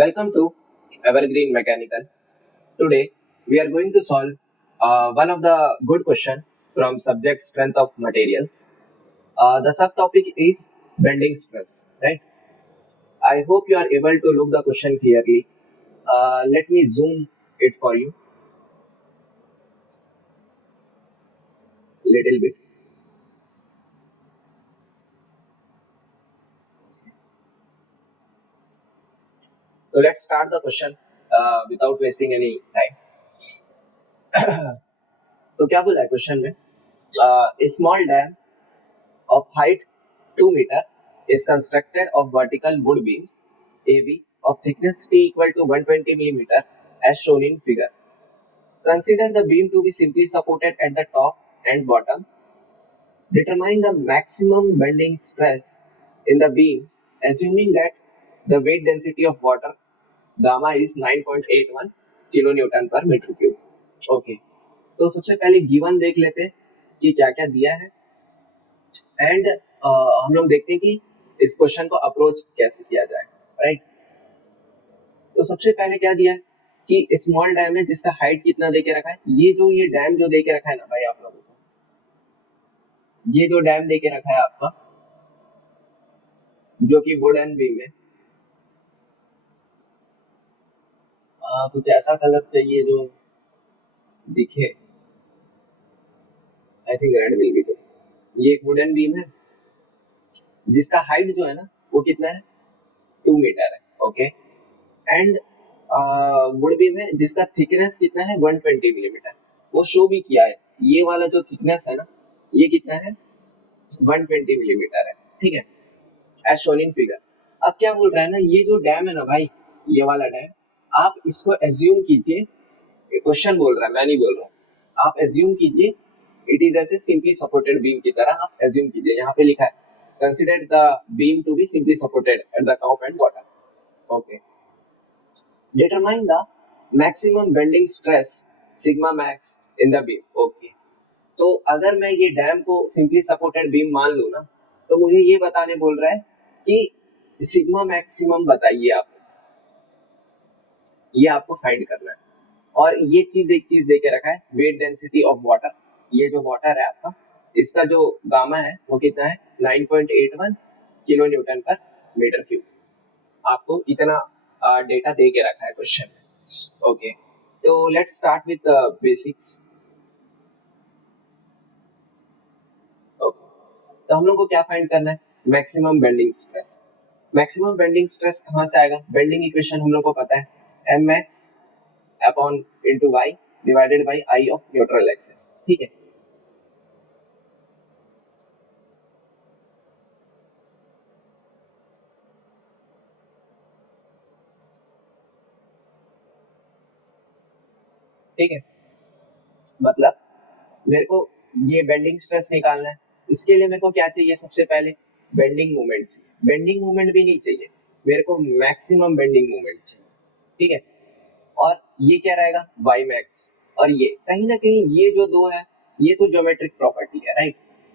Welcome to Evergreen Mechanical. Today we are going to solve one of the good question from subject strength of materials. The subtopic is bending stress. Right. I hope you are able to look the question clearly. Let me zoom it for you little bit. So let's start the question without wasting any time. तो क्या बोला है question में? A small dam of height 2 meter is constructed of vertical wood beams AB of thickness T equal to 120 millimeter as shown in figure. Consider the beam to be simply supported at the top and bottom. Determine the maximum bending stress in the beam assuming that the weight density of water gamma is 9.81 kilonewton per meter cube. Okay. तो सबसे पहले given देख लेते हैं कि क्या क्या दिया है एंड हम लोग देखते हैं कि इस क्वेश्चन को अप्रोच कैसे किया जाए. राइट. तो सबसे पहले क्या दिया है कि स्मॉल डैम है जिसका हाइट कितना दे के रखा है. ये डैम जो दे के रखा है ना भाई आप लोगों को, ये जो डैम दे के रखा है आपका जो कि वुडन बीम है, कुछ ऐसा कलर चाहिए जो दिखे. I think red will be good. ये एक वुडन बीम है जिसका हाइट जो है ना वो कितना है 2 मीटर है. ओके. एंड वुड बीम है जिसका थिकनेस कितना है 120 मिलीमीटर. वो शो भी किया है. ये वाला जो थिकनेस है ना ये कितना है 120 मिलीमीटर है. ठीक है, एज शोन इन फिगर. अब क्या बोल रहा है ना, ये जो डैम है ना भाई, ये वाला डैम, आप इसको एज्यूम कीजिए. क्वेश्चन बोल रहा है, मैं नहीं बोल रहा हूँ. आप एज्यूम कीजिए इट इज ऐसे सिंपली सपोर्टेड बीम की तरह आप एज्यूम कीजिए. यहाँ पे लिखा है consider the beam to be simply supported at the top and bottom. Okay. Determine the maximum bending stress sigma max in the beam. Okay. तो अगर मैं ये डैम को सिंपली सपोर्टेड बीम मान लूं ना, तो मुझे ये बताने बोल रहा है कि सिग्मा मैक्सिमम बताइए आप. ये आपको फाइंड करना है. और ये चीज एक चीज देके रखा है वेट डेंसिटी ऑफ वाटर. ये जो वाटर है आपका, इसका जो गामा है वो कितना है 9.81 किलो न्यूटन पर मीटर क्यूब. आपको इतना डेटा दे के रखा है क्वेश्चन में. ओके. तो let's start with basics. Okay. तो हम लोग को क्या फाइंड करना है? Maximum bending stress. Maximum bending stress कहाँ से आएगा? बेंडिंग इक्वेशन हम लोग को पता है, mx upon into Y divided by I of neutral axis. ठीक है. ठीक है, मतलब मेरे को ये बेंडिंग स्ट्रेस निकालना है. इसके लिए मेरे को क्या चाहिए? सबसे पहले बेंडिंग मोमेंट चाहिए. बेंडिंग मोमेंट भी नहीं चाहिए, मेरे को मैक्सिमम बेंडिंग मोमेंट चाहिए. ठीक है. और ये क्या रहेगा? Y max. और ये कहीं ना कहीं ये जो दो है ये तो ज्योमेट्रिक प्रॉपर्टी है. राइट.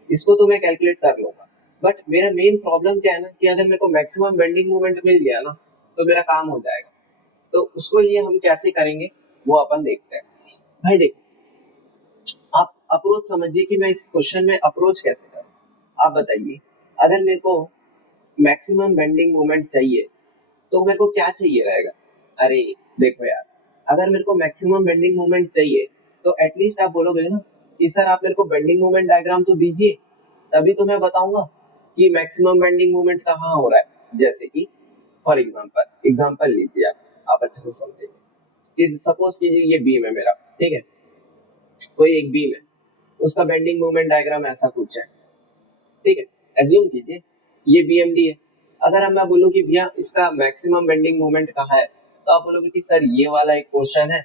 इसको तो मैं कैलकुलेट कर लूंगा. बट मेरा मेन प्रॉब्लम क्या है ना कि अगर मेरे को मैक्सिमम बेंडिंग मोमेंट मिल गया ना तो मेरा काम हो जाएगा. तो उसको लिए हम कैसे करेंगे वो अपन देखते हैं. भाई देखो, आप अप्रोच समझिए कि मैं इस क्वेश्चन में अप्रोच कैसे करूं. आप बताइए, अगर मेरे को मैक्सिमम बेंडिंग मोमेंट चाहिए तो मेरे को क्या चाहिए रहेगा? अरे देखो यार, अगर मेरे को मैक्सिमम बेंडिंग मोमेंट चाहिए तो एटलीस्ट आप बोलोगे ना कि सर आप मेरे को बेंडिंग मोमेंट डायग्राम तो दीजिए, तभी तो मैं बताऊंगा कि मैक्सिमम बेंडिंग मोमेंट कहाँ हो रहा है. जैसे कि फॉर एग्जांपल लीजिए, आप अच्छे से समझेंगे कि सपोज कीजिए ये बीम है मेरा. ठीक है, कोई एक बीम है, उसका बेंडिंग मोमेंट डायग्राम ऐसा कुछ है. ठीक है, एज्यूम कीजिए ये बीएमडी है. अगर अब मैं बोलूं कि भैया इसका मैक्सिमम बेंडिंग मोमेंट कहाँ है, तो आप बोलोगे कि सर ये वाला एक पोर्शन है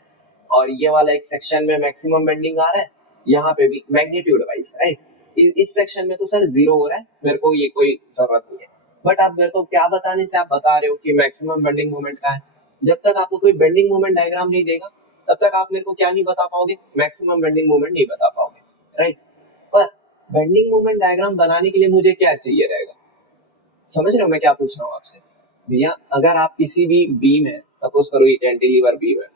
और ये वाला एक सेक्शन में मैक्सिमम बेंडिंग आ रहा है, यहाँ पे भी मैग्नीट्यूड वाइज. राइट. इस सेक्शन में तो सर जीरो हो रहा है, मेरे को ये कोई जरूरत नहीं है. बट आप मेरे को क्या बताने से आप बता रहे हो कि मैक्सिमम बेंडिंग मोमेंट कहाँ है? जब तक आपको कोई बेंडिंग मोमेंट डायग्राम नहीं देगा तब तक आप मेरे को क्या नहीं बता पाओगे? मैक्सिमम बेंडिंग मोमेंट नहीं बता पाओगे. राइट. पर बेंडिंग मोमेंट डायग्राम बनाने के लिए मुझे क्या चाहिए रहेगा? समझ रहे हो मैं क्या पूछ रहा हूँ आपसे? भैया अगर आप किसी भी बीम है, सपोज करो ये कैंटिलीवर बीम है,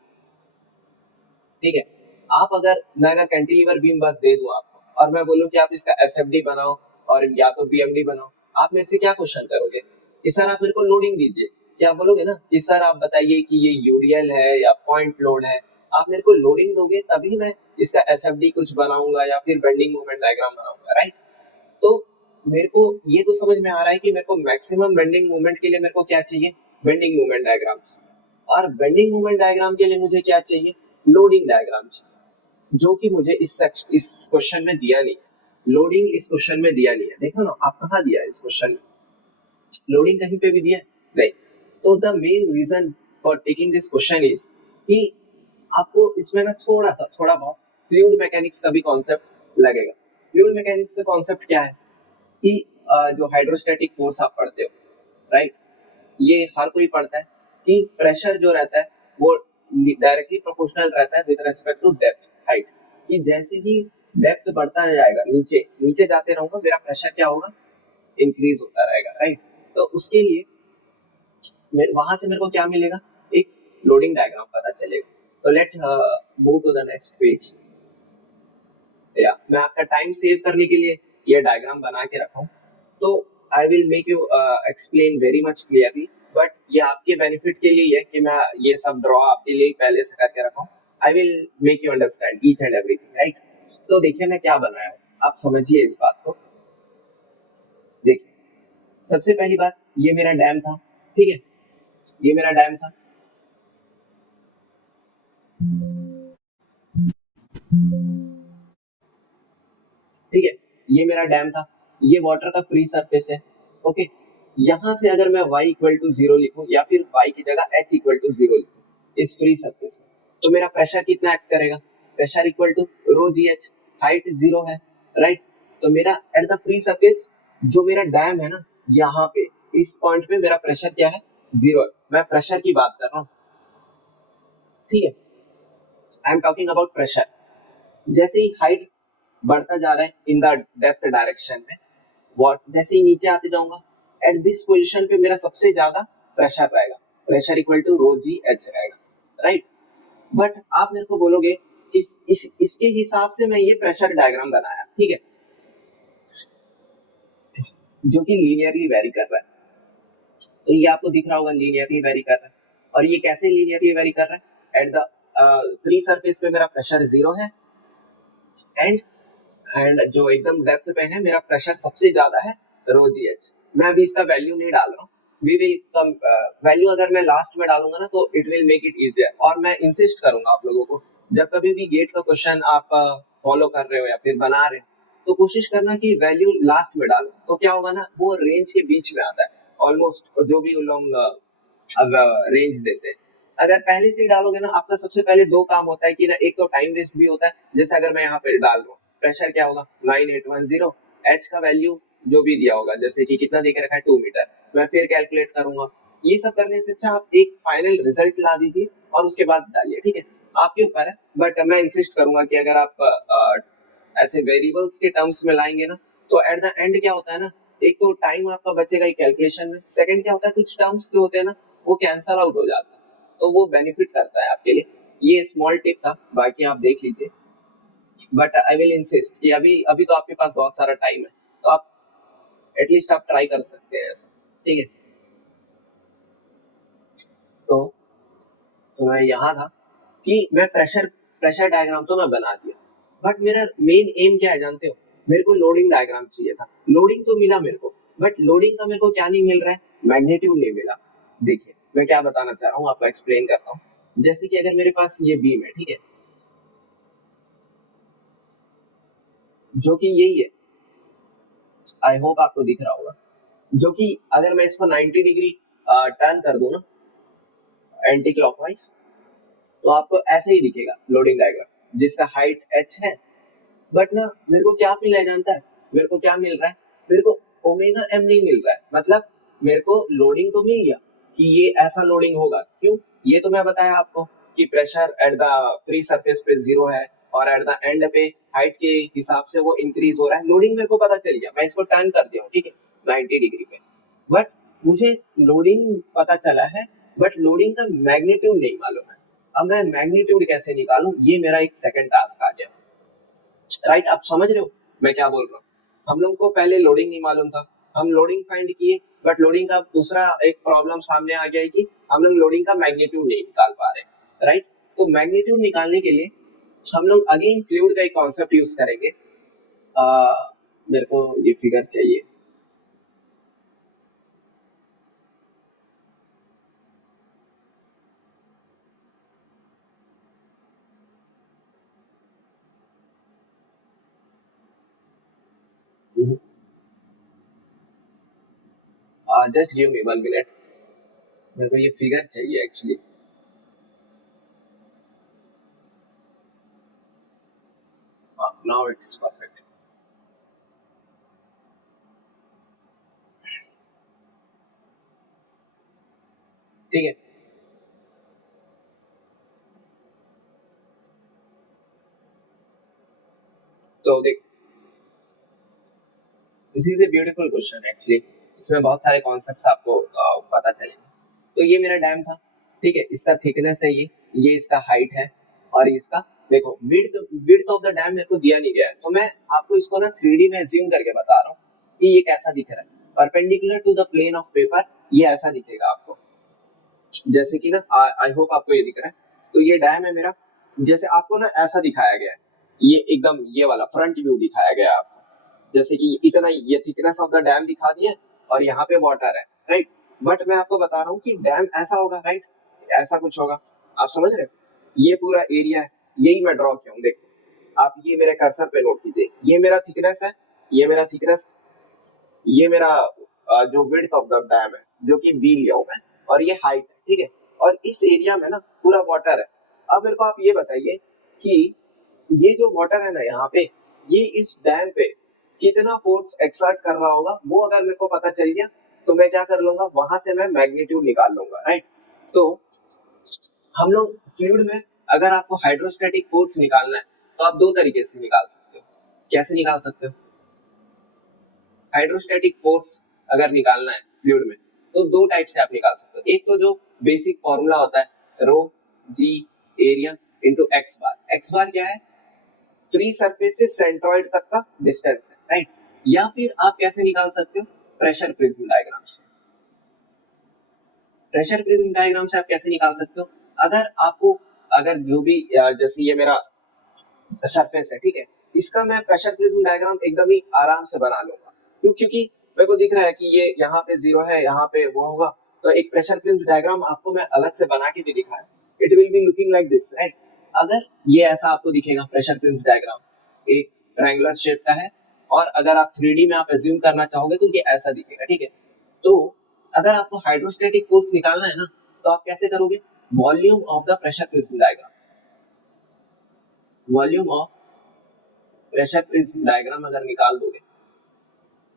ठीक है, आप अगर मैं अगर कैंटिलीवर बीम बस दे दूं आपको और मैं बोलूं कि आप इसका एसएफडी बनाओ और या तो बीएमडी बनाओ, आप मेरे से क्या क्वेश्चन करोगे कि सर आप मेरे को लोडिंग दीजिए, क्या बोलोगे ना कि सर आप बताइए कि ये यूडीएल है या पॉइंट लोड है, आप मेरे को लोडिंग दोगे तभी मैं इसका एसएफडी कुछ बनाऊंगा या फिर बेंडिंग मोमेंट डायग्राम बनाऊंगा, राइट। तो मेरे को ये तो समझ में आ रहा है कि मेरे को मैक्सिमम बेंडिंग मोमेंट के लिए मेरे को क्या चाहिए, बेंडिंग मोमेंट डायग्राम चाहिए, और बेंडिंग मोमेंट डायग्राम के लिए मुझे क्या चाहिए, लोडिंग डायग्राम चाहिए, जो कि मुझे इस क्वेश्चन में दिया नहीं है। लोडिंग इस क्वेश्चन में दिया नहीं है, देखो ना आप कहाँ दिया है इस क्वेश्चन में, लोडिंग कहीं पे भी दिया है नहीं। तो the main reason for taking this question is कि आपको इसमें ना थोड़ा बहुत फ्लूइड मैकेनिक्स का भी कॉन्सेप्ट लगेगा। फ्लूइड मैकेनिक्स का कॉन्सेप्ट क्या है कि जो हाइड्रोस्टैटिक फोर्स आप पढ़ते हो, राइट, ये हर कोई पढ़ता है कि प्रेशर जो रहता है वो डायरेक्टली प्रोपोर्शनल रहता है with respect to depth, height, कि जैसे ही डेप्थ बढ़ता जाएगा, नीचे नीचे जाते रहूंगा, मेरा प्रेशर क्या होगा, इंक्रीज होता रहेगा, राइट। तो उसके लिए वहां से मेरे को क्या मिलेगा, एक लोडिंग डायग्राम पता चलेगा। तो let move to the next page. या मैं आपका टाइम सेव करने के लिए ये डायग्राम बना के रखा हूँ, तो I will make you explain very much clearly, but ये आपके बेनिफिट के लिए है कि मैं ये सब ड्रॉ आपके लिए पहले से करके रखा हूँ। I will make you understand each and everything, right. तो देखिए मैं क्या बनाया हूँ, आप समझिए इस बात को। देखिए सबसे पहली बात, ये मेरा डैम था, ठीक है, ये मेरा डैम था, ठीक है, ये मेरा डैम था, ये वाटर का फ्री सरफेस है, ओके। यहां से अगर मैं y इक्वल टू जीरो लिखूं या फिर y की जगह h इक्वल टू जीरो लिखूं इस फ्री सरफेस में, तो मेरा प्रेशर कितना एक्ट करेगा, pressure equal to rho ji h, height zero है, राइट। तो मेरा एट द फ्री सरफेस जो मेरा डैम है ना, यहाँ पे इस पॉइंट पे मेरा प्रेशर क्या है, जीरो है, मैं प्रेशर की बात कर रहा हूँ, ठीक है, I am talking about pressure. जैसे ही हाइट बढ़ता जा रहा है इन द डेप्थ डायरेक्शन में, वॉट जैसे ही नीचे आते जाऊंगा, एट दिस पोजीशन पे मेरा सबसे ज्यादा प्रेशर रहेगा, pressure equal to rho ji h रहेगा, राइट। बट आप मेरे को बोलोगे इसके हिसाब से मैं ये प्रेशर डायग्राम बनाया, ठीक है, जो कि लीनियरली वेरी कर रहा है, तो ये आपको दिख रहा होगा लीनियरली वेरी कर रहा है। और ये कैसे लीनियरली वेरी कर रहा है, एट द फ्री सरफेस पे मेरा प्रेशर जीरो है, एंड जो एकदम डेप्थ पे है मेरा प्रेशर सबसे ज्यादा है रो जी एच। मैं अभी इसका वैल्यू नहीं डाल रहा हूँ, वी विल कम वैल्यू अगर मैं लास्ट में डालूंगा ना तो it will make it easier, और मैं इंसिस्ट करूंगा आप लोगों को जब कभी भी गेट का क्वेश्चन आप फॉलो कर रहे हो या फिर बना रहे हो, तो कोशिश करना कि वैल्यू लास्ट में डालो, तो क्या होगा ना, वो रेंज के बीच में आता है ऑलमोस्ट, जो भी लोग अब रेंज देते हैं। अगर पहले से ही डालोगे ना, आपका सबसे पहले दो काम होता है कि ना, एक तो टाइम वेस्ट भी होता है, जैसे अगर मैं यहाँ पे डाल रहा हूँ प्रेशर क्या होगा 9810, एच का वैल्यू जो भी दिया होगा, जैसे कि कितना देकर रखा है 2 मीटर, मैं फिर कैलकुलेट करूंगा। ये सब करने से अच्छा आप एक फाइनल रिजल्ट ला दीजिए और उसके बाद डालिए, ठीक है, आपके ऊपर है। बट मैं इंसिस्ट करूंगा कि अगर आप ऐसे वेरिएबल्स के टर्म्स में लाएंगे ना, तो एट द एंड क्या होता है ना, एक तो टाइम आपका बचेगा कैलकुलेशन में, सेकंड क्या होता है, कुछ टर्म्स जो होते हैं ना वो कैंसल आउट हो जाता है, तो वो बेनिफिट करता है आपके लिए। ये स्मॉल टिप था, बाकी आप देख लीजिए, बट आई विल इंसिस्ट कि अभी अभी तो आपके पास बहुत सारा टाइम है, तो आप एटलीस्ट आप ट्राई कर सकते हैं ऐसा, ठीक है। तो तो मैं यहाँ था कि मैं प्रेशर प्रेशर डायग्राम तो मैं बना दिया, बट मेरा मेन एम क्या है जानते हो, मेरे को लोडिंग डायग्राम चाहिए था। लोडिंग तो मिला मेरे को, बट लोडिंग का मेरे को क्या नहीं मिल रहा है, मैग्नीट्यूड नहीं मिला। देखिए मैं क्या बताना चाह रहा हूँ, आपको एक्सप्लेन करता हूँ। जैसे कि अगर मेरे पास ये बीम है, ठीक है, जो कि यही है, आई होप आपको दिख रहा होगा, जो कि अगर मैं इसको 90 डिग्री टर्न कर दूं ना एंटी क्लॉकवाइज, तो आपको ऐसे ही दिखेगा लोडिंग डायग्राम, जिसका हाइट h है। बट ना मेरे को क्या मिल रहा है जानता है, मेरे को क्या मिल रहा है, मेरे को ओमेगा एम नहीं मिल रहा है। मतलब मेरे को लोडिंग तो मिल गया कि ये ऐसा लोडिंग होगा, क्यों, ये तो मैं बताया आपको कि pressure at the free surface पे जीरो है और एट द एंड पे हाइट के हिसाब से वो इंक्रीज हो रहा है, लोडिंग मेरे को पता चल गया, मैं इसको टर्न कर दिया हूँ, ठीक है, 90 डिग्री पे। बट मुझे लोडिंग पता चला है बट लोडिंग का मैग्नीट्यूड नहीं मालूम है। अब मैं मैग्नीट्यूड कैसे निकालूं, ये मेरा एक सेकंड टास्क आ गया। राइट, आप समझ रहे हो मैं क्या बोल रहा हूँ? हम लोग को पहले लोडिंग नहीं मालूम था, हम लोडिंग फाइंड किए, बट लोडिंग का दूसरा एक प्रॉब्लम सामने आ गया है कि हम लोग लोडिंग का मैग्नीट्यूड नहीं निकाल पा रहे। राइट, तो मैग्नीट्यूड निकालने के लिए हम लोग अगेन फ्लूइड का एक कॉन्सेप्ट यूज करेंगे। मेरे को ये फिगर चाहिए। जस्ट गिव मी 1 मिनट, मेरे को ये फिगर चाहिए एक्चुअली। Now it's perfect. ठीक है, तो देख, this is a beautiful question actually. इसमें बहुत सारे कॉन्सेप्ट्स आपको पता चलेंगे। तो ये मेरा डैम था, ठीक है, इसका थिकनेस है ये इसका हाइट है, और इसका देखो width width of the dam मेरे को दिया नहीं गया है, तो मैं आपको इसको ना 3D में ज्यूम करके बता रहा हूँ कि ये कैसा दिख रहा है। Perpendicular to the plane of paper ये ऐसा दिखेगा आपको, जैसे कि ना आई होप आपको ये दिख रहा है। तो ये डैम है मेरा, जैसे आपको ना ऐसा दिखाया गया है, ये एकदम ये वाला फ्रंट व्यू दिखाया गया है आपको, जैसे कि इतना ये थिकनेस ऑफ द डैम दिखा दिया और यहाँ पे वाटर है। राइट, बट मैं आपको बता रहा हूँ कि डैम ऐसा होगा। राइट, ऐसा कुछ होगा, आप समझ रहे हो? ये पूरा एरिया है, यही मैं ड्रॉ किया हूँ। देखो आप ये मेरे कर्सर पे नोट कीजिए, ये मेरा थिकनेस है, ये मेरा थिकनेस, ये मेरा जो विड्थ ऑफ द डैम है जो कि बी लिया हूं मैं, और ये हाइट है। ठीक है, और इस एरिया में ना पूरा वाटर है। अब मेरे को आप ये बताइए कि ये जो वाटर है ना यहाँ पे, ये इस डैम पे कितना फोर्स एक्सर्ट कर रहा होगा, वो अगर मेरे को पता चल गया तो मैं क्या कर लूंगा, वहां से मैं मैग्नीट्यूड निकाल लूंगा। राइट, तो हम लोग फ्लूइड में अगर आपको हाइड्रोस्टैटिक फोर्स निकालना है तो आप दो तरीके से निकाल सकते हो। कैसे निकाल सकते हो? हाइड्रोस्टैटिक फोर्स अगर निकालना है फ्लूइड में तो दो टाइप से आप निकाल सकते हो। एक तो जो बेसिक फॉर्मूला होता है रो जी एरिया इंटू एक्स बार। एक्स बार क्या है? फ्री सरफेस से सेंट्रॉइड तक का डिस्टेंस है। राइट, या फिर आप कैसे निकाल सकते हो? प्रेशर प्रिज्म डायग्राम से। प्रेशर प्रिज्म डायग्राम से आप कैसे निकाल सकते हो? अगर आपको अगर जो भी जैसे ये मेरा सरफेस है, ठीक है, इसका मैं प्रेशर प्रिज्म डायग्राम एकदम ही आराम से बना लूंगा। क्यों? क्योंकि मेरे को दिख रहा है कि ये यहाँ पे जीरो है, यहाँ पे वो होगा, तो एक प्रेशर प्रिज्म डायग्राम आपको मैं अलग से बना के भी दिखाया, it will be looking like this. Right, अगर ये ऐसा आपको दिखेगा प्रेशर प्रिज्म डायग्राम एक ट्रायंगुलर शेप का है, और अगर आप 3D में आप एज्यूम करना चाहोगे तो ये ऐसा दिखेगा। ठीक है, तो अगर आपको हाइड्रोस्टैटिक फोर्स निकालना है ना, तो आप कैसे करोगे? Volume of the pressure prism diagram, volume of pressure prism diagram अगर निकाल दोगे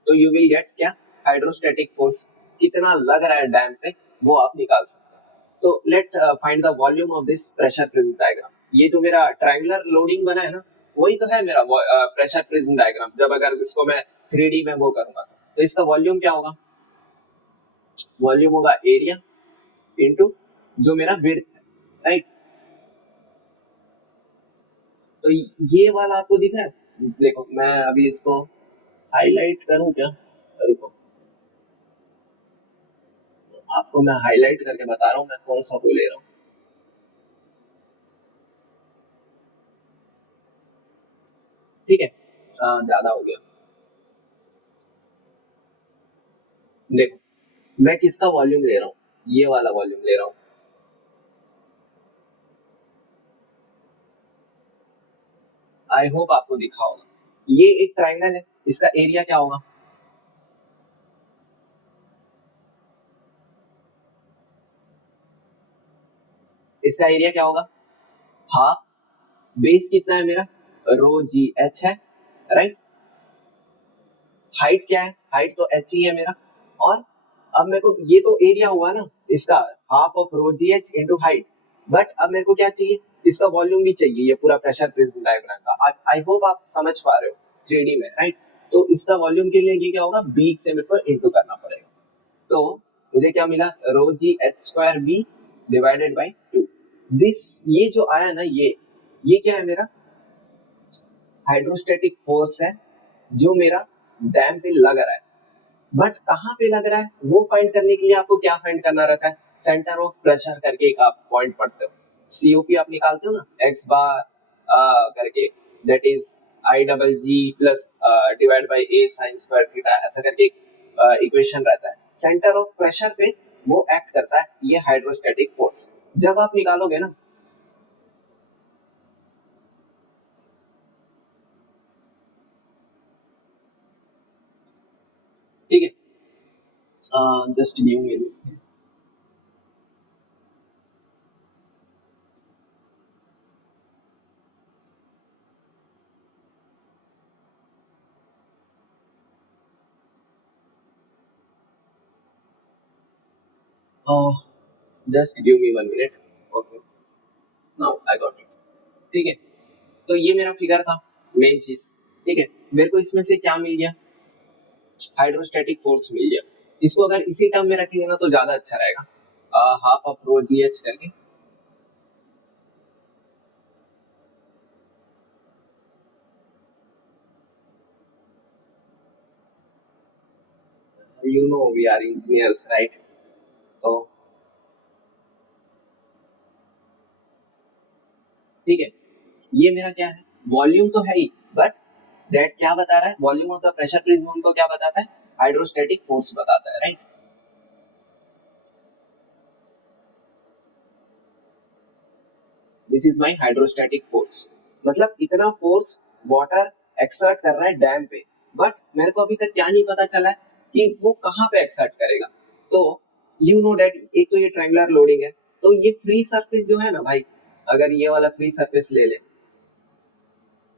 तो यू विल गेट क्या? हाइड्रोस्टैटिक फोर्स कितना लग रहा है डैम पे, वो आप निकाल सकते हो। तो let find the volume of this pressure prism diagram. ये जो मेरा ट्रायंगुलर लोडिंग बना है ना, वही तो है मेरा प्रेशर प्रिज्म डायग्राम। जब अगर इसको मैं 3D में वो करूंगा तो इसका वॉल्यूम क्या होगा? वॉल्यूम होगा एरिया इंटू जो मेरा विड्थ है। राइट, तो ये वाला आपको दिख रहा है? देखो मैं अभी इसको हाईलाइट करूं क्या? रुको, आपको मैं हाईलाइट करके बता रहा हूँ मैं कौन सा वो ले रहा हूँ। ठीक है, ज्यादा हो गया। देखो मैं किसका वॉल्यूम ले रहा हूँ, ये वाला वॉल्यूम ले रहा हूँ। आई होप आपको दिखा होगा, ये एक ट्राइंगल है, इसका एरिया क्या होगा? इसका एरिया क्या होगा? हाफ बेस कितना है मेरा? रो जी एच है। राइट, हाइट क्या है? हाइट तो एच ही है मेरा। और अब मेरे को ये तो एरिया हुआ ना इसका, half of rho ji H into height. But अब मेरे को क्या चाहिए? इसका वॉल्यूम भी चाहिए, ये पूरा प्रेशर प्रिज्म डायग्राम का। आई होप आप समझ पा रहे हो 3D में। राइट, तो इसका वॉल्यूम के लिए ये क्या होगा? बी से मेरे को इंटू करना पड़ेगा। तो मुझे क्या मिला, rho ji H square B divided by 2। This, ये जो आया ना, ये क्या है, मेरा हाइड्रोस्टेटिक फोर्स है जो मेरा डैम पे लग रहा है। बट कहाँ पे लग रहा है वो फाइंड करने के लिए आपको क्या फाइंड करना रहता है, सेंटर ऑफ प्रेशर करके एक आप पॉइंट पढ़ते हो, सीओपी आप निकालते हो ना, एक्स बार करके, that is I double ji plus divide by A sine square theta, ऐसा करके एक इक्वेशन रहता है। सेंटर ऑफ प्रेशर पे वो एक्ट करता है ये हाइड्रोस्टेटिक फोर्स। जब आप निकालोगे ना, ठीक है, just give me this thing. Just give me 1 minute. Okay, now I got it. ठीक है, तो ये मेरा फिगर था, मेन चीज। ठीक है, मेरे को इसमें से क्या मिल गया, हाइड्रोस्टैटिक फोर्स मिल गया। इसको अगर इसी टर्म में रखेंगे ना तो ज्यादा अच्छा रहेगा, half of rho ji H करके। You know we are engineers, right? तो ठीक है, ये मेरा क्या है, वॉल्यूम तो है ही, बट दैट क्या बता रहा है, volume of the pressure prism हमको क्या बताता है, हाइड्रोस्टैटिक फोर्स बताता है, right? This is my hydrostatic force. मतलब इतना फोर्स वाटर एक्सर्ट कर रहा है डैम पे, बट मेरे को अभी तक क्या नहीं पता चला है कि वो कहाँ पे एक्सर्ट करेगा। तो यू नो डेट, एक तो ये ट्रायंगुलर लोडिंग है, तो ये फ्री सरफेस जो है ना भाई, अगर ये वाला फ्री सरफेस ले ले,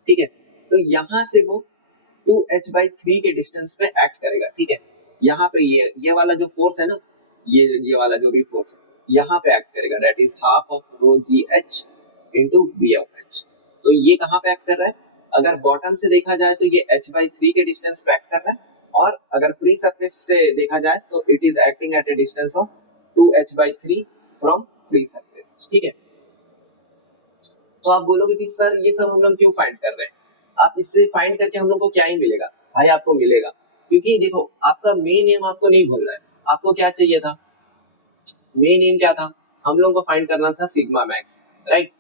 ठीक है, तो यहाँ से वो 2h/3 के डिस्टेंस पे एक्ट करेगा। ठीक है, यहाँ पे ये वाला जो फोर्स है ना, ये वाला जो भी फोर्स है यहाँ पे एक्ट करेगा, that is half of rho ji H into b of h. तो ये कहाँ पे एक्ट कर रहा है, अगर बॉटम से देखा जाए तो ये h/3 के डिस्टेंस पे एक्ट कर रहा है, और अगर फ्री सरफेस से देखा जाए तो it is acting at A distance of 2h/3 from free surface. ठीक है, तो आप बोलोगे कि सर ये सब हम लोग क्यों फाइंड कर रहे हैं, आप इससे फाइंड करके हम लोग को क्या ही मिलेगा। भाई आपको मिलेगा, क्योंकि देखो आपका मेन एम आपको नहीं भूलना है। आपको क्या चाहिए था, मेन एम क्या था, हम लोग को फाइंड करना था sigma max, right?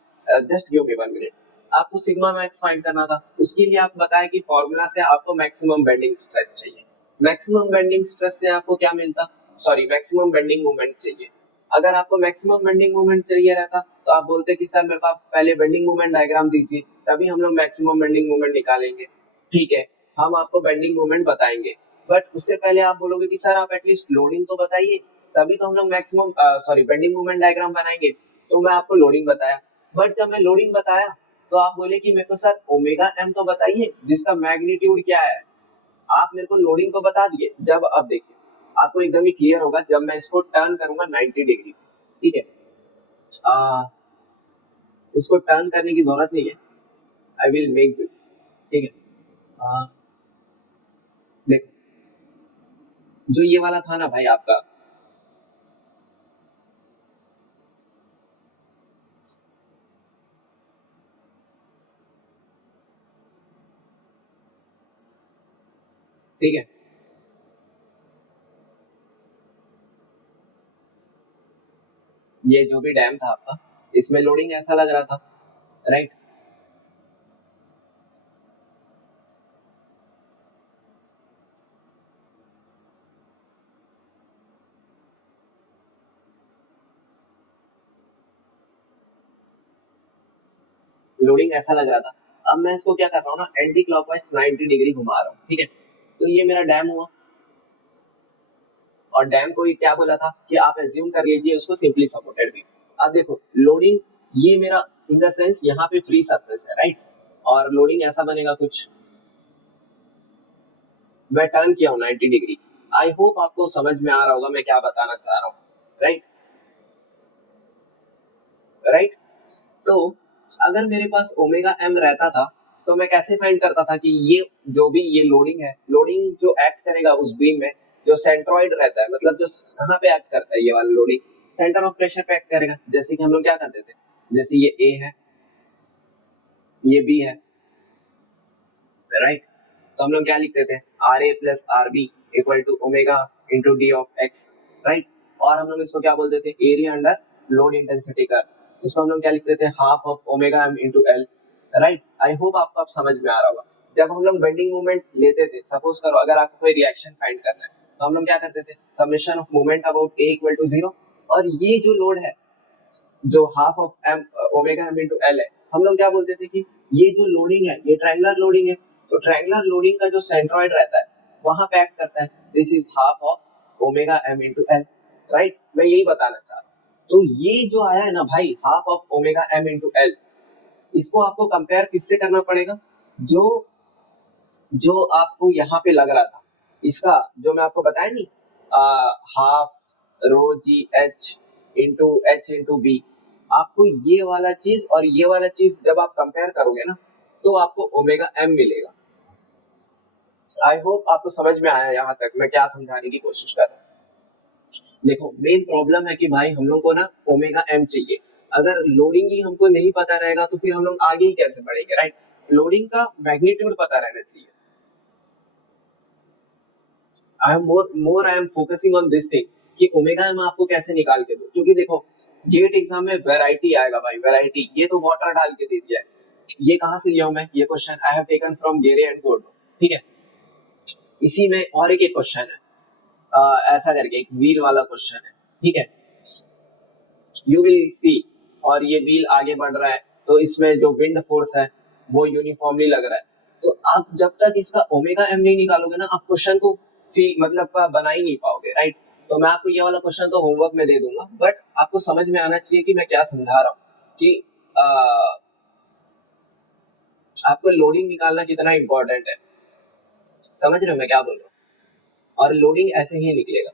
Just give me 1 minute. आपको सिग्मा मैक्स फाइंड करना था, उसके लिए आप बताए कि फॉर्मूला से आपको मैक्सिमम बेंडिंग स्ट्रेस चाहिए। मैक्सिमम बेंडिंग स्ट्रेस से आपको क्या मिलता, सॉरी मैक्सिमम बेंडिंग मोमेंट चाहिए। अगर आपको मैक्सिमम बेंडिंग मोमेंट चाहिए रहता तो आप बोलते कि सर मेरे को आप पहले बेंडिंग मोमेंट डायग्राम दीजिए, तभी हम लोग मैक्सिमम बेंडिंग मोमेंट निकालेंगे। ठीक है, हम आपको बेंडिंग मोमेंट बताएंगे, बट उससे पहले आप बोलोगे कि सर आप एटलीस्ट लोडिंग तो बताइए, तभी तो हम लोग maximum sorry bending moment diagram बनाएंगे। तो मैं आपको लोडिंग बताया, बट जब मैं लोडिंग बताया तो आप बोले कि मेरे को सर ओमेगा एम तो बताइए जिसका मैग्नीट्यूड क्या है। आप मेरे को लोडिंग तो बता दिए, जब अब देखिए आपको एकदम ही क्लियर होगा जब मैं इसको टर्न करूंगा 90 डिग्री। ठीक है, आ, इसको टर्न करने की जरूरत नहीं है, आई विल मेक दिस। ठीक है, आ, देखो जो ये वाला था ना भाई आपका, ठीक है, ये जो भी डैम था आपका, इसमें लोडिंग ऐसा लग रहा था, राइट? लोडिंग ऐसा लग रहा था। अब मैं इसको क्या कर रहा हूँ ना, एंटी क्लॉकवाइज 90 डिग्री घुमा रहा हूँ। ठीक है, तो ये मेरा डैम हुआ, और डैम को ये क्या बोला था कि आप एज्यूम कर लीजिए उसको सिंपली सपोर्टेड भी। अब देखो लोडिंग, ये मेरा इन द सेंस यहाँ पे फ्री सरफेस है, राइट? और लोडिंग ऐसा बनेगा कुछ, मैं टर्न किया हूँ 90 डिग्री। आई होप आपको समझ में आ रहा होगा मैं क्या बताना चाह रहा हूँ, राइट? राइट, तो अगर मेरे पास ओमेगा एम रहता था तो मैं कैसे फाइंड करता था कि ये जो भी ये लोडिंग है, लोडिंग जो एक्ट करेगा उस बीम में, जो सेंट्रॉइड रहता है, मतलब जो कहाँ पे एक्ट करता है, ये वाला लोडिंग सेंटर ऑफ प्रेशर पे एक्ट करेगा। जैसे कि हम लोग क्या करते थे, जैसे ये ए है, ये बी है, राइट, तो हम लोग क्या लिखते थे, R A plus R B equal to omega into d of x, right. और हम लोग इसको क्या बोलते थे, एरिया अंडर लोड इंटेंसिटी का, इसको हम लोग क्या लिखते थे, half of omega M into L, right. I hope आपको अब समझ में आ रहा होगा। जब हम लोग बेंडिंग मोमेंट लेते थे, सपोज करो अगर आपको कोई रिएक्शन फाइंड करना है, तो हम लोग क्या करते थे, summation of moment about A equal to zero, और ये जो लोड है, जो half of M omega M into L है, हम लोग क्या बोलते थे कि ये जो लोडिंग है ये ट्रायंगुलर लोडिंग है, तो ट्रायंगुलर लोडिंग का जो सेंट्रॉइड रहता है वहां पे एक्ट करता है, this is half of omega M into L, right. मैं यही बताना चाह रहा हूँ। तो ये जो आया है ना भाई, half of omega M into L, इसको आपको कंपेयर किससे करना पड़ेगा, जो जो आपको यहाँ पे लग रहा था, इसका जो मैं आपको बताया नहीं, हाफ रो जी एच इंटू बी, आपको ये वाला चीज और ये वाला चीज जब आप कंपेयर करोगे ना, तो आपको ओमेगा एम मिलेगा। आई होप आपको समझ में आया यहाँ तक मैं क्या समझाने की कोशिश कर रहा हूँ। देखो मेन प्रॉब्लम है कि भाई हम लोग को ना ओमेगा एम चाहिए, अगर लोडिंग ही हमको नहीं पता रहेगा तो फिर हम लोग आगे ही कैसे बढ़ेंगे, राइट। लोडिंग का मैग्नीट्यूड पता रहना चाहिए। I am focusing on this thing कि ओमेगा एम आपको कैसे निकाल के दो, क्योंकि देखो गेट एग्जाम में वैरायटी आएगा भाई, वैरायटी। ये तो वाटर डाल के दे दिया है, ये कहाँ से लिया हूं मैं, ये question I have taken from Gere and गोर्डो, ठीक है। इसी में और एक क्वेश्चन है, ऐसा करके एक व्हील वाला क्वेश्चन है, ठीक है, यू विल सी। और ये व्हील आगे बढ़ रहा है, तो इसमें जो विंड फोर्स है वो यूनिफॉर्मली लग रहा है, तो आप जब तक इसका ओमेगा एम नहीं निकालोगे ना, आप क्वेश्चन को फील मतलब बना ही नहीं पाओगे, राइट। तो मैं आपको ये वाला क्वेश्चन तो होमवर्क में दे दूंगा, बट आपको समझ में आना चाहिए कि मैं क्या समझा रहा हूँ, कि आपको लोडिंग निकालना कितना इंपॉर्टेंट है। समझ रहे हो मैं क्या बोल रहा हूँ। और लोडिंग ऐसे ही निकलेगा,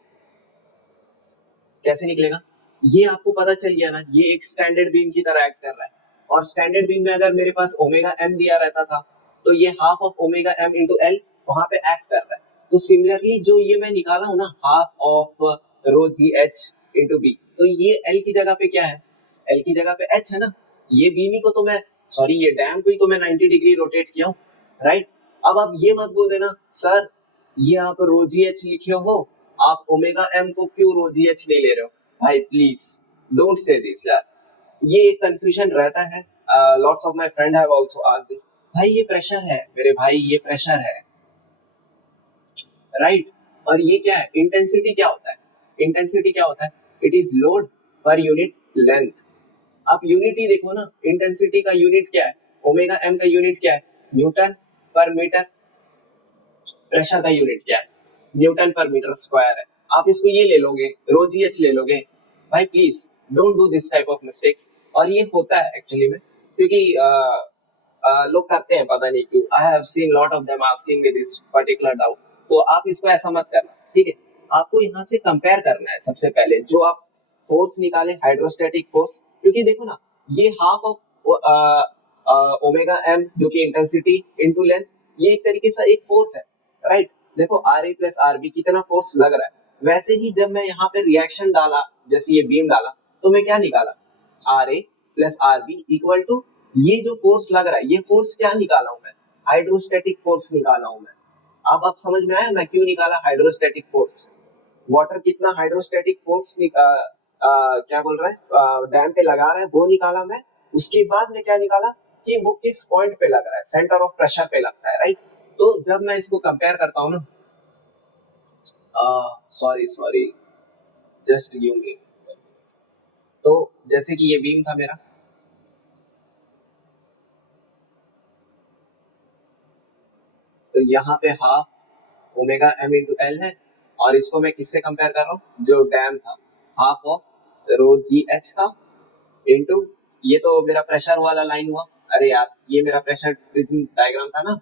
कैसे निकलेगा, ये आपको पता चल गया ना, ये एक स्टैंडर्ड बीम की तरह एक्ट कर रहा है, और स्टैंडर्ड बीम में अगर मेरे पास ओमेगा एम दिया रहता था, तो ये half of omega M into L वहां पे एक्ट कर रहा है। तो सिमिलरली जो ये मैं निकाला हूं ना, half of rho ji H into B, तो ये एल की जगह पे क्या है, एल की जगह पे एच है ना, ये बीमी को तो मैं, सॉरी ये डैम को ही तो मैं 90 डिग्री रोटेट किया हूँ, राइट। अब आप ये मत बोल देना सर ये आप रो जी एच लिखे हो, आप ओमेगा एम को क्यों रो जी एच नहीं ले रहे हो, भाई प्लीज डोंट से दिस यार, ये एक कंफ्यूजन रहता है। Lots of my friend have also asked this, भाई ये प्रेशर है मेरे भाई, ये प्रेशर है, राइट। और ये क्या है, इंटेंसिटी क्या होता है, इंटेंसिटी क्या होता है, it is load per unit length. आप यूनिट ही देखो ना, इंटेंसिटी का यूनिट क्या है, ओमेगा एम का यूनिट क्या है, न्यूटन पर मीटर, प्रेशर का यूनिट क्या है, न्यूटन पर मीटर स्क्वायर है। आप इसको ये ले लोगे, रो जी एच ले लोगे, भाई please don't do this type of mistakes. और ये होता है एक्चुअली में, क्योंकि लोग करते हैं पता नहीं क्यों, I have seen lot of them asking me this particular doubt. तो आप इसको ऐसा मत करना, ठीक है। आपको यहाँ से कंपेयर करना है सबसे पहले, जो आप फोर्स निकाले हाइड्रोस्टैटिक फोर्स, क्योंकि देखो ना ये हाफ ऑफ ओमेगा एम जो कि इंटेंसिटी इनटू लेंथ, ये एक तरीके से एक फोर्स है, राइट। देखो R A plus R B कितना फोर्स लग रहा है, वैसे ही जब मैं यहाँ पे रिएक्शन डाला, जैसे ये बीम डाला, तो मैं क्या निकाला, R A plus R B equal to ये जो फोर्स लग रहा है, ये फोर्स क्या निकाला हूं मैं, हाइड्रोस्टैटिक फोर्स निकाला हूं मैं। अब आप समझ में आया मैं क्यों निकाला हाइड्रोस्टैटिक फोर्स, वाटर कितना हाइड्रोस्टैटिक फोर्स क्या बोल रहा है डैम पे लगा रहा है वो निकाला मैं। उसके बाद में क्या निकाला कि वो किस पॉइंट पे लग रहा है, सेंटर ऑफ प्रेशर पे लगता है, राइट। तो जब मैं इसको कंपेयर करता हूँ ना, सॉरी सॉरी जस्ट गिव मी, तो जैसे कि ये बीम था मेरा, तो यहाँ पे half omega M into L है, और इसको मैं किससे कंपेयर कर रहा हूँ, जो डैम था, half of rho ji H था इंटू, ये तो मेरा प्रेशर वाला लाइन हुआ, अरे यार ये मेरा प्रेशर प्रिज्म डायग्राम था ना,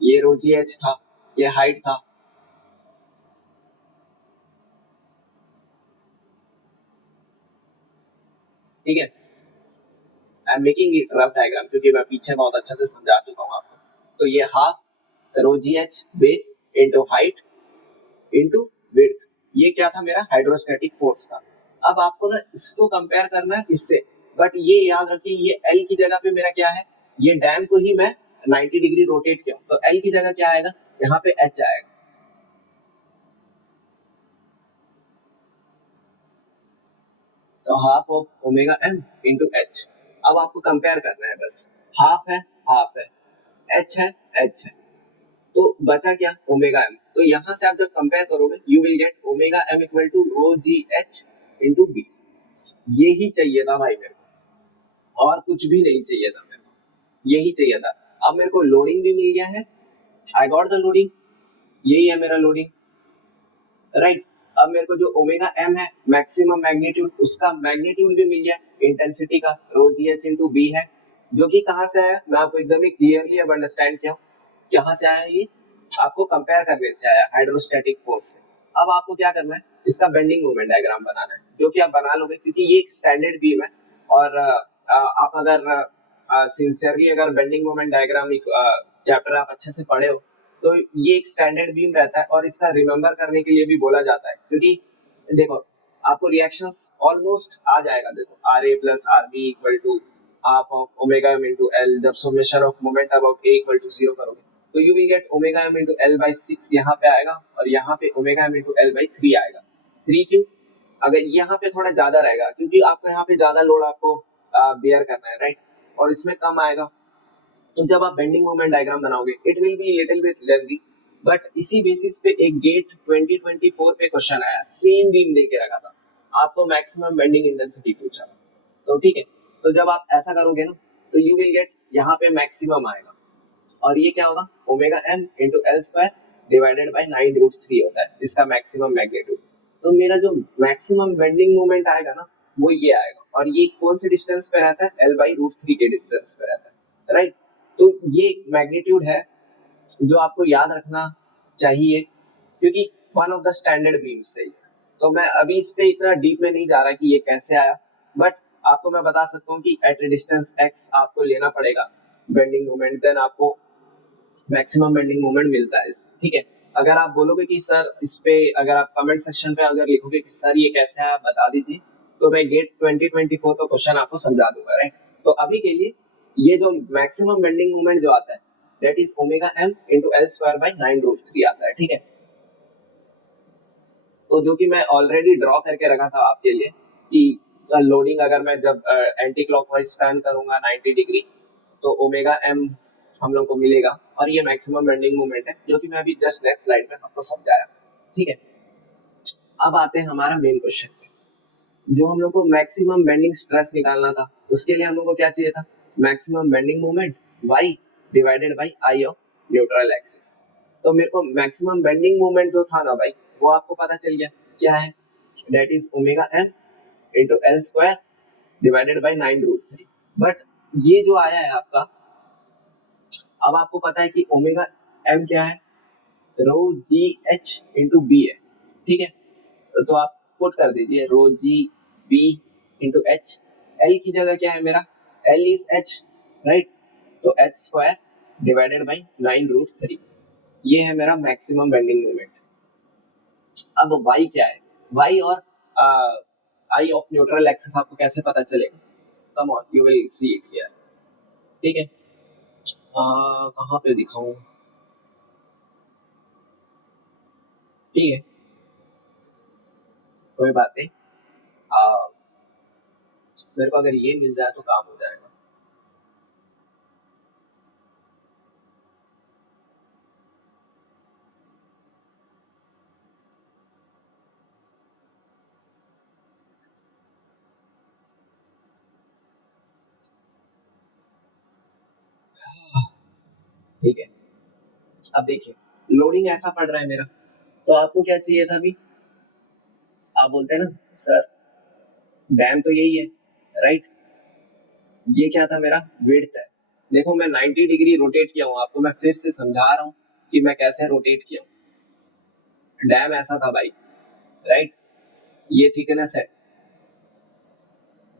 ये रो जी एच था, ये हाइट था, ठीक है। I am making it rough diagram क्योंकि मैं पीछे बहुत अच्छे से समझा चुका हूँ आपको। तो ये हाफ रो जी H base into height into width. ये क्या था मेरा हाइड्रोस्टैटिक फोर्स था। अब आपको ना इसको कंपेयर करना है इससे, बट ये याद रखिए ये एल की जगह पे मेरा क्या है, ये डैम को ही मैं 90 डिग्री रोटेट किया तो एल की जगह क्या आएगा, यहाँ पे एच आएगा। तो half of omega M into H. अब आपको कंपेयर करना है बस, हाफ है एच है एच है, तो बचा क्या ओमेगा एम। तो यहां से आप जब कंपेयर करोगे you will get omega M equal to rho ji H into B. ये ही चाहिए था भाई मेरे को, और कुछ भी नहीं चाहिए था मेरे को, यही चाहिए था। अब मेरे को लोडिंग भी मिल गया है, आई गॉट द लोडिंग, यही है मेरा लोडिंग, राइट। अब मेरे को जो ओमेगा एम है मैक्सिमम मैग्नीट्यूड, उसका मैग्नीट्यूड भी मिल गया इंटेंसिटी का, रो जी एच इंटू बी है, जो कि कहां से आया मैं आपको एकदम ही क्लियरली अब अंडरस्टैंड किया हूं कहां से आया ये, आपको कंपेयर करने से आया हाइड्रोस्टैटिक फोर्स से। अब आपको क्या करना है, इसका बेंडिंग मोमेंट डायग्राम बनाना है, जो कि आप बना लोगे क्योंकि ये एक स्टैंडर्ड बीम है। और आप अगर सिंसियरली अगर बेंडिंग मोमेंट डायग्राम चैप्टर आप अच्छे से पढ़े हो तो ये एक स्टैंडर्ड बीम रहता है, और इसका रिमेम्बर करने के लिए भी बोला जाता है, क्योंकि देखो आपको रिएक्शंस ऑलमोस्ट आ जाएगा। देखो R A plus R B equal to half of omega M into L, जब summation of moment about A equal to 0 करोगे तो you will get omega M into L by 6 यहाँ पे आएगा, और यहाँ पे omega M into L by 3 आएगा। 3 क्यों, अगर यहाँ पे थोड़ा ज्यादा रहेगा क्योंकि आपको यहाँ पे ज्यादा लोड आपको बेयर करना है, राइट, और इसमें कम आएगा। तो जब आप बेंडिंग मोमेंट डायग्राम बनाओगे it will be little bit lengthy, but इसी बेसिस पे एक गेट 2024 पे क्वेश्चन आया, सेम बीम देके रखा था, आपको मैक्सिमम बेंडिंग इंटेंसिटी पूछा था। तो ठीक है, तो जब आप ऐसा करोगे ना तो यू विल गेट यहाँ पे मैक्सिमम आएगा, और ये क्या होगा omega M into L square divided by 9√3 होता है इसका मैक्सिमम मैग्नीट्यूड। तो मेरा जो मैक्सिमम बेंडिंग मोमेंट आएगा ना वो ये आएगा, और ये कौन से डिस्टेंस पे रहता है, L/√3 के डिस्टेंस पे रहता है, राइट। तो ये मैग्नीट्यूड है जो आपको याद रखना चाहिए, क्योंकि one of the standard beams से। तो मैं अभी इस पे इतना डीप में नहीं जा रहा कि ये कैसे आया, बट आपको मैं बता सकता हूँ कि एट ए डिस्टेंस x आपको लेना पड़ेगा बेंडिंग मोमेंट, देन आपको मैक्सिमम बेंडिंग मोमेंट मिलता है इससे, ठीक है। अगर आप बोलोगे कि सर इस पे, अगर आप कमेंट सेक्शन पे अगर लिखोगे कि सर ये कैसे है आप बता दीजिए, तो मैं गेट 2024 का क्वेश्चन आपको समझा दूंगा, राइट। तो अभी के लिए ये जो मैक्सिमम बेंडिंग मोमेंट जो आता है that is omega M into L square by 9√3 आता है, ठीक है। तो जो कि मैं ऑलरेडी ड्रॉ करके रखा था आपके लिए कि लोडिंग अगर मैं जब एंटी क्लॉकवाइज टर्न करूंगा 90 डिग्री तो ओमेगा एम हम लोग को मिलेगा, और ये मैक्सिमम बेंडिंग मोमेंट है जो कि मैं अभी जस्ट नेक्स्ट स्लाइड में आपको समझाया, ठीक है। अब आते हैं हमारा मेन क्वेश्चन पे, जो हम लोग को मैक्सिमम बेंडिंग स्ट्रेस निकालना था, उसके लिए हम लोग को क्या चाहिए था, maximum bending moment y divided by I of neutral axis. तो मेरे को मैक्सिमम बेंडिंग मोमेंट जो था ना भाई वो आपको पता चल गया क्या है, that is omega M into L square divided by 9√3। But ये जो आया है आपका, अब आपको पता है कि ओमेगा एम क्या है, रो जी एच इंटू बी है, ठीक है। तो आप पुट कर दीजिए rho G B into H. L की जगह क्या है मेरा, एल इज एच, राइट, तो एच स्क्वायर डिवाइडेड बाई 9√3, ये है मेरा मैक्सिमम बेंडिंग मोमेंट। अब y क्या है, y और आई ऑफ न्यूट्रल एक्सिस आपको कैसे पता चलेगा, come on you will see it here, ठीक है। कहाँ पे दिखाऊं, ठीक है, कोई बात नहीं। मेरे को अगर ये मिल जाए तो काम हो जाएगा। ठीक है, अब देखिए लोडिंग ऐसा पड़ रहा है मेरा, तो आपको क्या चाहिए था अभी, आप बोलते हैं ना सर डैम तो यही है, राइट, ये क्या था मेरा विड्थ है। देखो मैं 90 डिग्री रोटेट किया हूँ, आपको मैं फिर से समझा रहा हूँ कि मैं कैसे रोटेट किया हूँ। डैम ऐसा था भाई, राइट, ये थिकनेस है,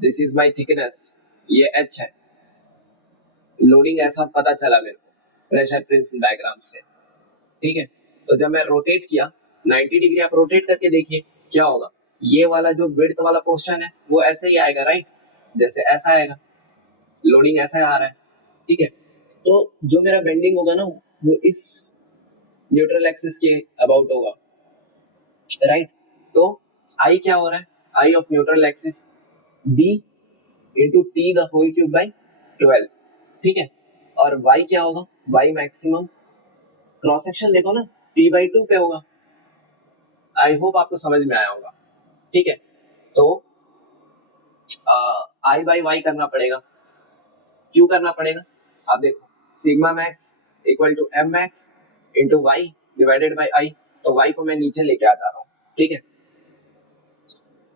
दिस इज माई थिकनेस, ये एच है। लोडिंग ऐसा पता चला मेरे को प्रेशर प्रिंसिपल डायग्राम से, ठीक है। तो जब मैं रोटेट किया 90 डिग्री, आप रोटेट करके देखिए क्या होगा। ये वाला जो विड्थ वाला पोर्शन है वो ऐसे ही आएगा, राइट, जैसे ऐसा आएगा, लोडिंग ऐसा आ रहा है, ठीक है। तो जो मेरा बेंडिंग होगा ना वो इस न्यूट्रल एक्सिस के अबाउट होगा, राइट। तो आई क्या हो रहा है, I of neutral axis B into T the whole cube by 12, ठीक है। और वाई क्या होगा, वाई मैक्सिमम, क्रॉस सेक्शन देखो ना, टी बाई 2 पे होगा। आई होप आपको समझ में आया होगा, ठीक है। तो आई बाई वाई करना पड़ेगा, क्यों करना पड़ेगा, आप देखो, sigma max equal to M max into Y divided by I, तो वाई को मैं नीचे लेके आ जा रहा हूँ, ठीक है।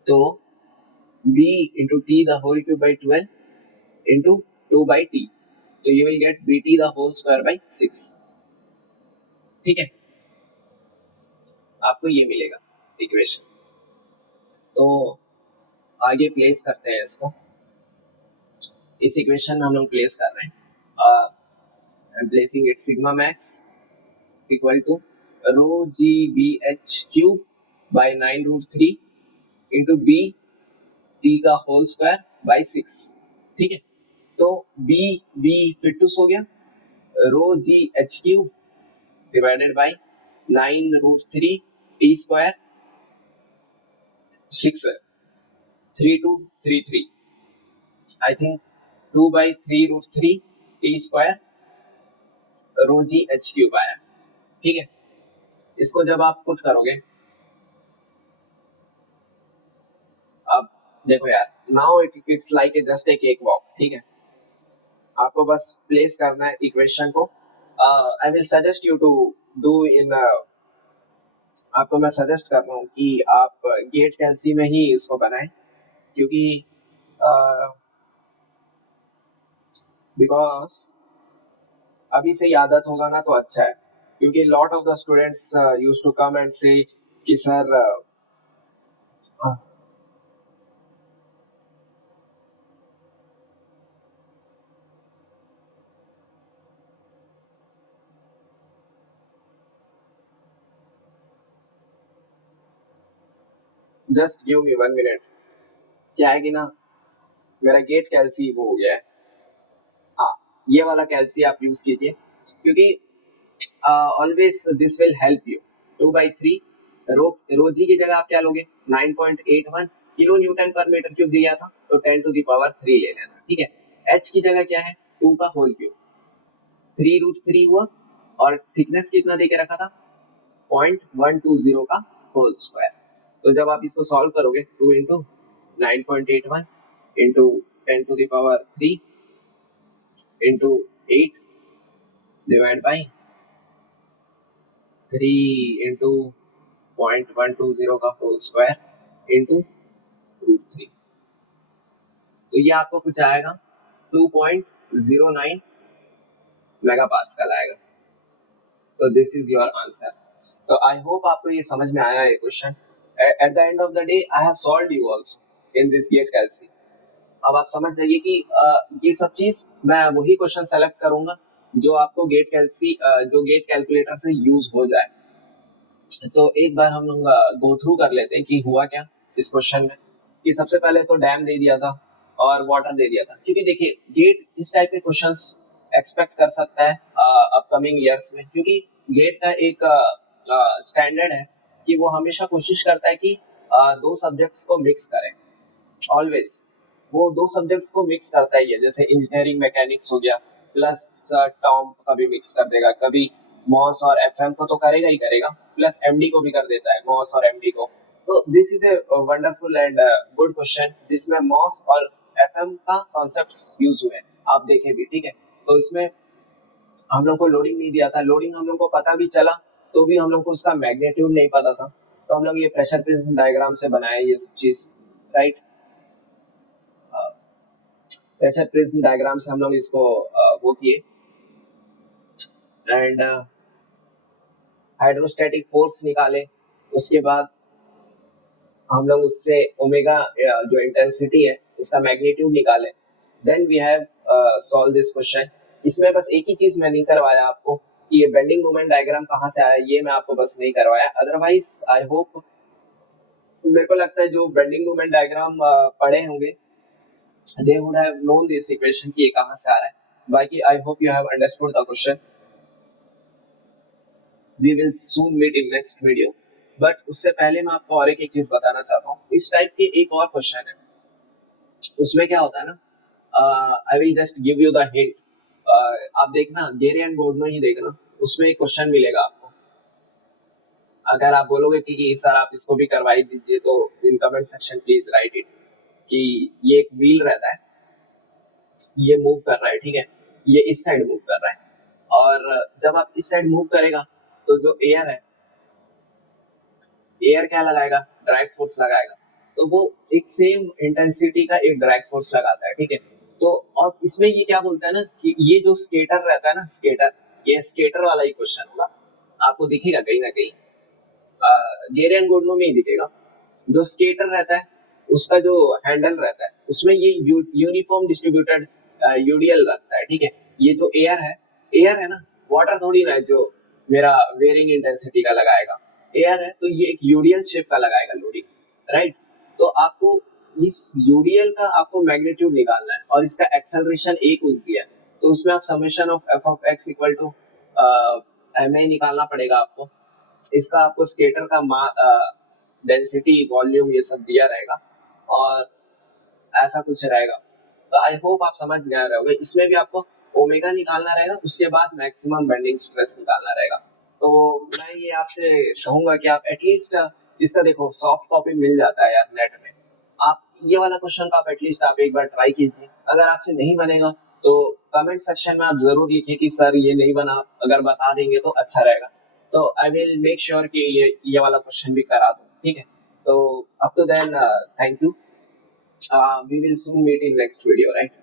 तो b into T the whole cube by 12 into 2 by T, तो you will get bt the whole square by 6, ठीक है, आपको ये मिलेगा इक्वेशन। तो आगे प्लेस करते हैं इसको, इस इक्वेशन में हम लोग प्लेस कर रहे हैं, I am placing it sigma max equal to rho G B H cube by 9√3 into B T का होल स्क्वायर बाई 6, ठीक है। तो बी बी फिर टू हो गया, rho ji H cube divided by 9√3 T square, 6 है, 3233, I think 2/3√3 T square rho ji H cube आया, ठीक है। इसको जब आप पुट करोगे, अब देखो यार, now it's like a just a cake walk, ठीक है। आपको बस प्लेस करना है इक्वेशन को। I will suggest you to do in, आपको मैं सजेस्ट कर रहा हूँ कि आप गेट कैलसी में ही इसको बनाएं, क्योंकि बिकॉज अभी से ही आदत होगा ना तो अच्छा है, क्योंकि lot of the students used to come and say कि sir just give me 1 minute, क्या है कि ना मेरा गेट कैलसी वो हो गया है, हाँ, ये वाला कैलसी आप यूज कीजिए, क्योंकि always this will help you. 2/3 रो जी की जगह आप क्या लोगे, 9.81 किलो न्यूटन पर मीटर क्यूब दिया था, तो 10⁻³ ले लेना, ठीक है। एच की जगह क्या है, 2 का होल क्यूब, 3√3 हुआ, और थिकनेस कितना दे के रखा था, 0.120 का होल स्क्वायर। तो जब आप इसको सॉल्व करोगे, 2 into 9.81 into 10⁻³ into 8 divide by 3 into 0.120 का होल स्क्वायर इंटू √3, तो ये आपको कुछ आएगा 2.09 मेगा पास्कल आएगा। तो दिस इज योर आंसर। तो आई होप आपको ये समझ में आया ये question. At the end of the day I have solved you also in this GATE कैलसी। अब आप समझ जाइए कि ये सब चीज मैं वही क्वेश्चन सेलेक्ट करूंगा जो आपको गेट कैलसी जो गेट कैलकुलेटर से यूज हो जाए। तो एक बार हम लोग गो थ्रू कर लेते हैं कि हुआ क्या इस क्वेश्चन में, कि सबसे पहले तो डैम दे दिया था और वाटर दे दिया था, क्योंकि देखिए गेट इस टाइप के क्वेश्चंस एक्सपेक्ट कर सकता है अपकमिंग ईयर्स में, क्योंकि गेट का एक स्टैंडर्ड है कि वो हमेशा कोशिश करता है कि दो सब्जेक्ट्स को मिक्स करे, ऑलवेज वो दो सब्जेक्ट्स को मिक्स करता ही है। जैसे इंजीनियरिंग मैकेनिक्स हो गया प्लस टॉम कभी मिक्स कर देगा, कभी मॉस और एफएम को तो करेगा ही करेगा, प्लस एमडी को भी कर देता है, मॉस और एमडी को। तो this is a wonderful and good question जिसमें मॉस और एफएम का कॉन्सेप्ट्स यूज हुए हैं, आप देखें भी, ठीक है। तो इसमें हम लोग को लोडिंग नहीं दिया था, लोडिंग हम लोग को पता भी चला तो भी हम लोग को उसका मैग्नीट्यूड नहीं पता था, तो हम लोग ये प्रेशर प्रिज्म डायग्राम से बनाए ये सब चीज, राइट। प्रेशर प्रिज्म डायग्राम से हम लोग इसको वो किए, एंड हाइड्रोस्टैटिक फोर्स निकाले। उसके बाद हम लोग उससे ओमेगा जो इंटेंसिटी है उसका मैग्नीट्यूड निकाले। Then we have solve this question. इसमें बस एक ही चीज मैं नहीं करवाया आपको कि ये बेंडिंग मोमेंट डायग्राम कहाँ से आया, ये मैं आपको बस नहीं करवाया। अदरवाइज आई होप, मेरे को लगता है जो बेंडिंग मोमेंट डायग्राम पढ़े होंगे, they would have known this equation कि ये कहाँ से आ रहा है। बाकी I hope you have understood the question. We will soon meet in next video. But उससे पहले मैं आपको और एक चीज बताना चाहता हूँ। इस टाइप के एक और क्वेश्चन है, उसमें क्या होता है ना, I will just give you the hint. आप देखना गेरे एंड गोर्डनो ही देखना, उसमें एक क्वेश्चन मिलेगा आपको। अगर आप बोलोगे कि सर आप इसको भी करवाई दीजिए, तो in comment section please right it कि ये एक व्हील रहता है, ये मूव कर रहा है, ठीक है, ये इस साइड मूव कर रहा है, और जब आप इस साइड मूव करेगा तो जो एयर है, एयर क्या लगाएगा, ड्रैग फोर्स लगाएगा। तो वो एक सेम इंटेंसिटी का एक ड्रैग फोर्स लगाता है, ठीक है। तो और इसमें ये क्या बोलता है ना कि ये जो स्केटर रहता है ना, स्केटर, ये स्केटर वाला ही क्वेश्चन होगा, आपको दिखेगा कहीं ना कहीं, गेरे एंड गोर्डनो में ही दिखेगा। जो स्केटर रहता है उसका जो हैंडल रहता है, उसमें ये यूनिफॉर्म डिस्ट्रीब्यूटेड यूडीएल रखता है, ठीक है। ये जो एयर है ना, वाटर थोड़ी ना है जो मेरा वेरिंग इंटेंसिटी का लगाएगा, एयर है तो ये एक यूडीएल शेप का लगाएगा लोडिंग, राइट। तो आपको इस यूडीएल का आपको मैग्नीट्यूड निकालना है, और इसका एक्सेलरेशन एक दिया है, तो उसमें आप summation of F of X equal to M A निकालना पड़ेगा आपको। इसका आपको स्केटर का डेंसिटी, वॉल्यूम, ये सब दिया रहेगा, और ऐसा कुछ रहेगा। तो आई होप आप समझ गए रहोगे। इसमें भी आपको ओमेगा निकालना रहेगा, उसके बाद मैक्सिमम बेंडिंग स्ट्रेस निकालना रहेगा। तो मैं ये आपसे कहूंगा कि आप एटलीस्ट इसका देखो सॉफ्ट कॉपी मिल जाता है यार नेट में, आप ये वाला क्वेश्चन का आप एटलीस्ट आप एक बार ट्राई कीजिए। अगर आपसे नहीं बनेगा तो कमेंट सेक्शन में आप जरूर लिखिए कि सर ये नहीं बना, अगर बता देंगे तो अच्छा रहेगा। तो आई विल मेक श्योर कि ये वाला क्वेश्चन भी करा दूं, ठीक है। तो up to then, thank you, we will soon meet in next video, right?